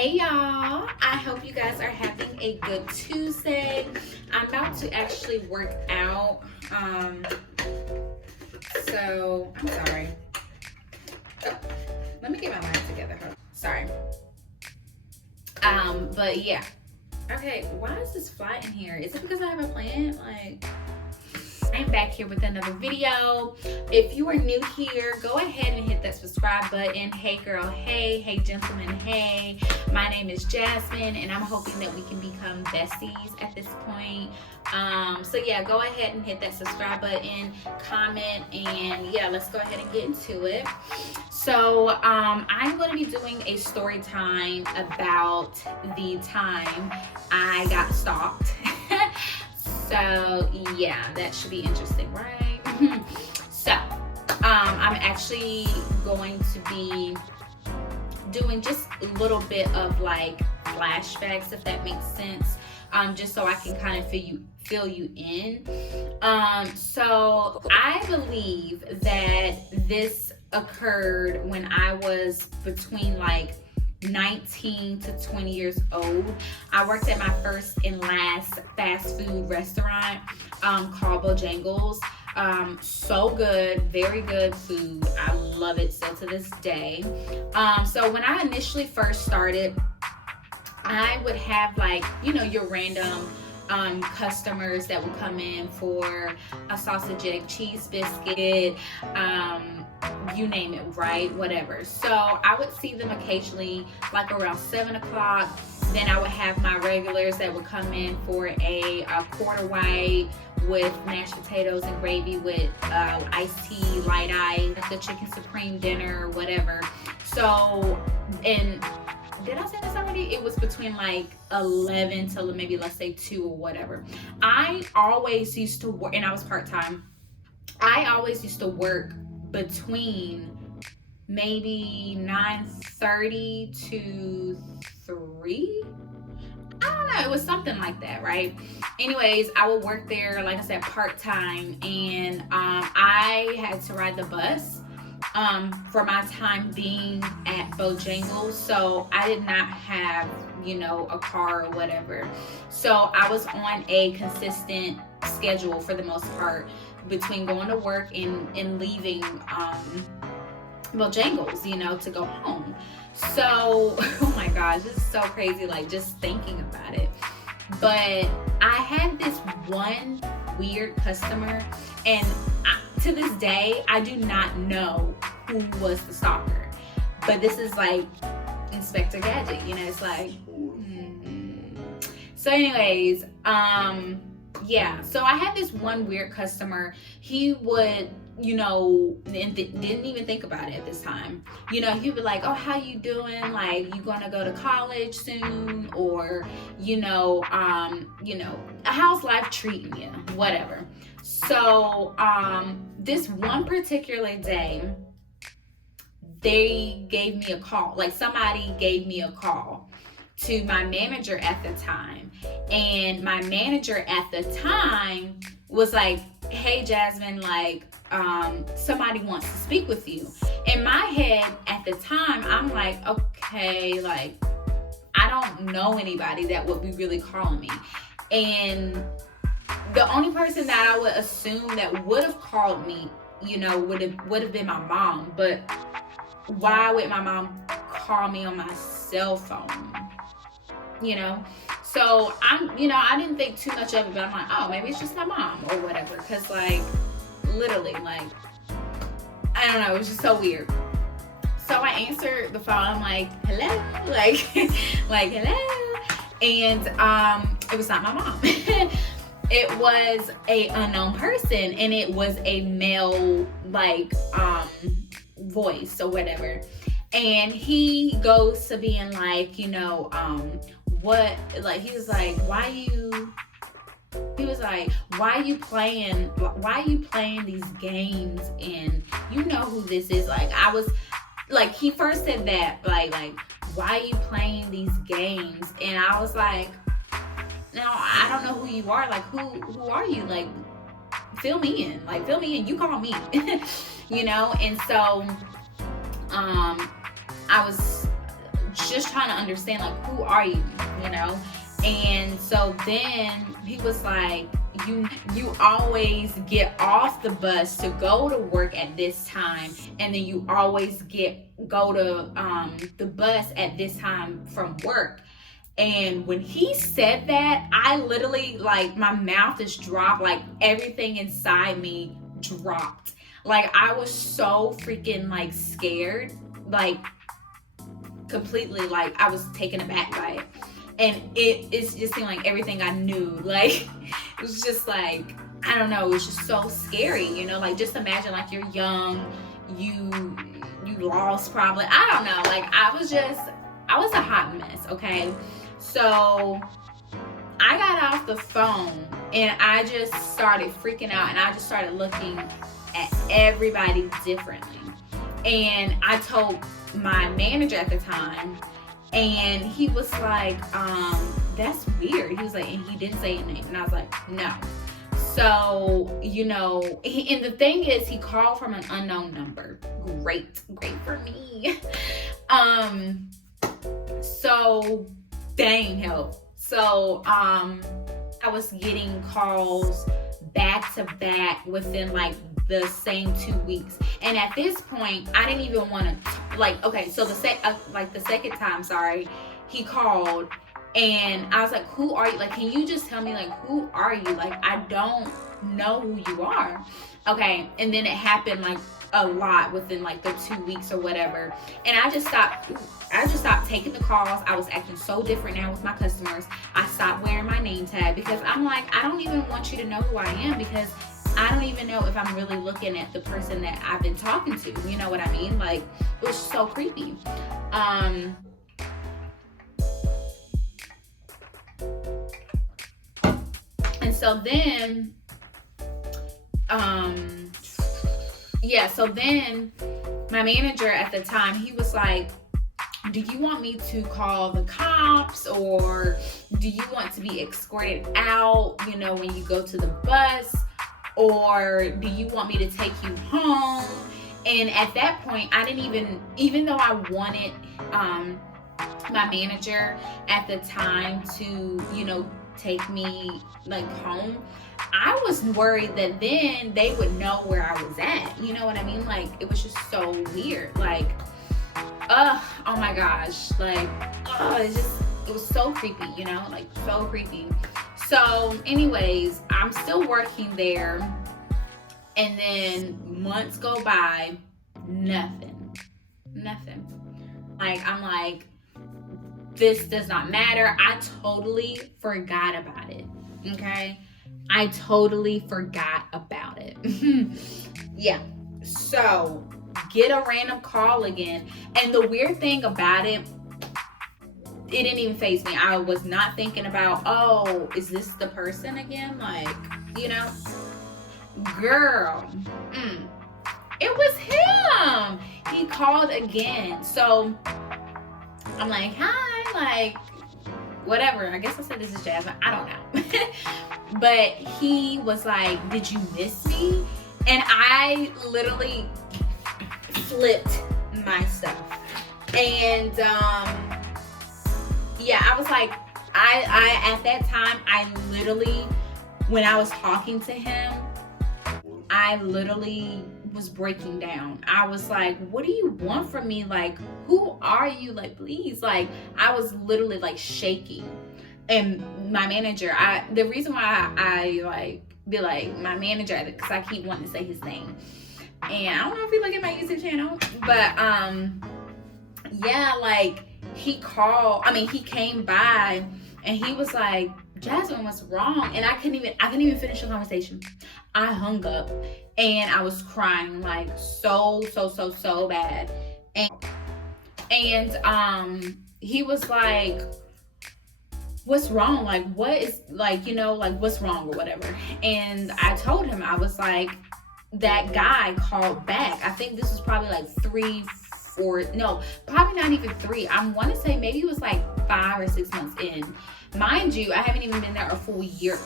Hey y'all, I hope you guys are having a good Tuesday. I'm about to actually work out. So I'm sorry. Oh, let me get my mind together. Sorry. But yeah. Okay, why is this fly in here? Is it because I have a plant? I'm back here with another video. If you are new here, go ahead and hit that subscribe button. Hey girl, hey gentlemen, hey. My name is Jasmine and I'm hoping that we can become besties at this point. So yeah, go ahead and hit that subscribe button, comment, and yeah, let's go ahead and get into it. So I'm going to be doing a story time about the time I got stalked. So yeah, that should be interesting, right? So I'm actually going to be doing just a little bit of like flashbacks, if that makes sense, just so I can kind of fill you in. So I believe that this occurred when I was between like 19 to 20 years old. I worked at my first and last fast food restaurant called Bojangles. So good, very good food. I love it still to this day. So when I initially first started, I would have like, you know, your random customers that would come in for a sausage, egg, cheese biscuit, you name it, right? Whatever. So I would see them occasionally like around 7 o'clock. Then I would have my regulars that would come in for a quarter white with mashed potatoes and gravy with iced tea, light ice, the chicken supreme dinner, whatever. So, and did I say this already? It was between like 11 to maybe let's say 2 or whatever. I always used to work, and I was part-time. I always used to work between maybe 9:30 to 3. I don't know, it was something like that, right? Anyways, I would work there, like I said, part-time, and I had to ride the bus for my time being at Bojangles, so I did not have, you know, a car or whatever. So I was on a consistent schedule for the most part between going to work and leaving Bojangles, you know, to go home. So, oh my gosh, this is so crazy, like just thinking about it. But I had this one weird customer, and to this day, I do not know who was the stalker. But this is like Inspector Gadget, you know, it's like, So anyways, yeah, so I had this one weird customer. He would, you know, didn't even think about it at this time. You know, he'd be like, oh, how you doing? Like, you gonna go to college soon? Or, you know, how's life treating you? Whatever. So, this one particular day, they gave me a call. Like, somebody gave me a call to my manager at the time. And my manager at the time was like, hey, Jasmine, like, somebody wants to speak with you. In my head at the time, I'm like, okay, like, I don't know anybody that would be really calling me. And the only person that I would assume that would have called me, you know, would have been my mom. But why would my mom call me on my cell phone? You know? So I didn't think too much of it, but I'm like, oh, maybe it's just my mom or whatever. Cause like, literally, like, I don't know, it was just so weird. So I answered the phone. I'm like, hello, like hello, and it was not my mom. It was a unknown person, and it was a male like voice or whatever. And he goes to being like, you know, what, like, he was like, why you playing these games, and you know who this is. Like, I was like, he first said that, like why are you playing these games? And I was like, no, I don't know who you are. Like, who are you? Like, fill me in, you call me. You know. And so I was just trying to understand, like, who are you, you know? And so then he was like, you always get off the bus to go to work at this time, and then you always go to the bus at this time from work. And when he said that, I literally, like, my mouth just dropped, like everything inside me dropped. Like, I was so freaking, like, scared, like, completely, like, I was taken aback by it. And it just seemed like everything I knew, like, it was just like, I don't know, it was just so scary, you know? Like, just imagine, like, you're young, you lost probably, I don't know, like, I was a hot mess, okay? So I got off the phone and I just started freaking out, and I just started looking at everybody differently. And I told my manager at the time, and he was like, that's weird. He was like, and he didn't say a name. And I was like, no. So, you know, and the thing is, he called from an unknown number. Great for me. So dang help. So, I was getting calls back to back within, like, the same 2 weeks. And at this point, I didn't even want to, like, okay, so the second time, sorry, he called, and I was like, who are you? Like, can you just tell me, like, who are you? Like, I don't know who you are. Okay, and then it happened, like, a lot within, like, the 2 weeks or whatever. And I just stopped taking the calls. I was acting so different now with my customers. I stopped wearing my name tag, because I'm like, I don't even want you to know who I am, because I don't even know if I'm really looking at the person that I've been talking to. You know what I mean? Like, it was so creepy. And so then, so then my manager at the time, he was like, do you want me to call the cops, or do you want to be escorted out, you know, when you go to the bus, or do you want me to take you home? And at that point, I didn't even though I wanted my manager at the time to, you know, take me, like, home, I was worried that then they would know where I was at. You know what I mean? Like, it was just so weird. Like, oh my gosh. Like, it was so creepy, you know? Like, so creepy. So, anyways, I'm still working there. And then months go by, nothing. Like, I'm like, this does not matter. I totally forgot about it. Okay? I totally forgot about it. Yeah. So, get a random call again. And the weird thing about it didn't even faze me. I was not thinking about, oh, is this the person again? Like, you know? Girl. It was him. He called again. So, I'm like, hi, like, whatever. I guess I said this is Jasmine. I don't know. But he was like, did you miss me? And I literally flipped my stuff. And I was like, I at that time, I literally, when I was talking to him, I literally was breaking down. I was like, what do you want from me? Like, who are you? Like, please. Like, I was literally, like, shaking. And my manager, the reason why I like be like my manager, because I keep wanting to say his name, and I don't know if you look at my YouTube channel, but like, he came by and he was like, Jasmine, what's wrong? And I couldn't even finish the conversation. I hung up and I was crying, like, so bad. And he was like, what's wrong? Like, what is, like, you know, like, what's wrong or whatever? And I told him, I was like, that guy called back. I think this was probably like probably not even 3. I want to say maybe it was like 5 or 6 months in. Mind you, I haven't even been there a full year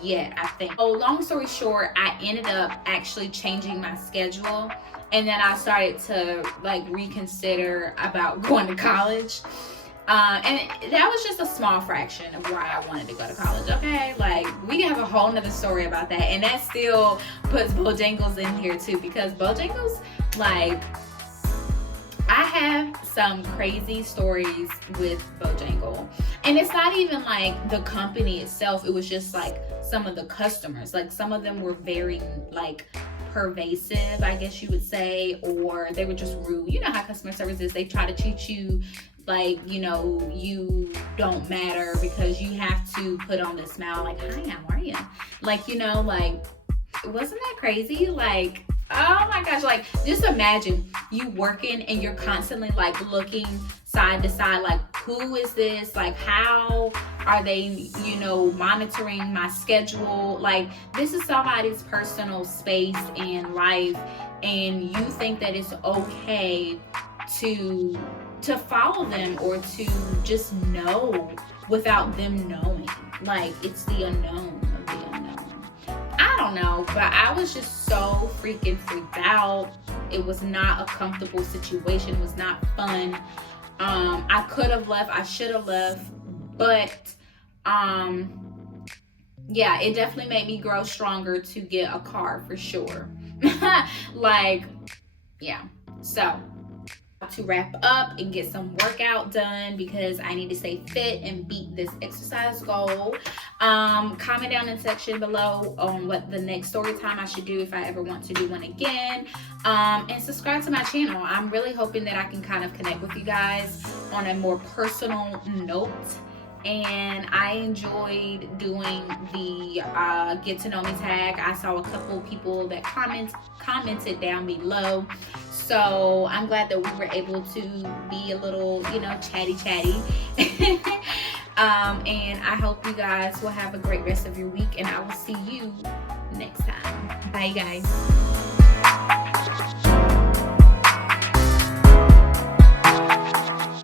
yet, I think. So long story short, I ended up actually changing my schedule, and then I started to like reconsider about going to college. And that was just a small fraction of why I wanted to go to college, okay? Like, we can have a whole nother story about that. And that still puts Bojangles in here too, because Bojangles, like, I have some crazy stories with Bojangle. And it's not even like the company itself, it was just like some of the customers. Like, some of them were very like pervasive, I guess you would say, or they were just rude. You know how customer service is, they try to treat you like, you know, you don't matter because you have to put on this smile like, hi, how are you? Like, you know, like, wasn't that crazy? Like, oh my gosh, like, just imagine you working and you're constantly like looking side to side, like, who is this? Like, how are they, you know, monitoring my schedule? Like, this is somebody's personal space and life, and you think that it's okay to follow them or to just know without them knowing. Like, it's the unknown of the unknown. I don't know, but I was just so freaking freaked out. It was not a comfortable situation. It was not fun. I could have left. I should have left. But yeah, it definitely made me grow stronger to get a car for sure. Like, yeah. So to wrap up and get some workout done because I need to stay fit and beat this exercise goal. Comment down in the section below on what the next story time I should do if I ever want to do one again. And subscribe to my channel. I'm really hoping that I can kind of connect with you guys on a more personal note. And I enjoyed doing the get to know me tag. I saw a couple people that commented down below. So I'm glad that we were able to be a little, you know, chatty. And I hope you guys will have a great rest of your week, and I will see you next time. Bye, guys.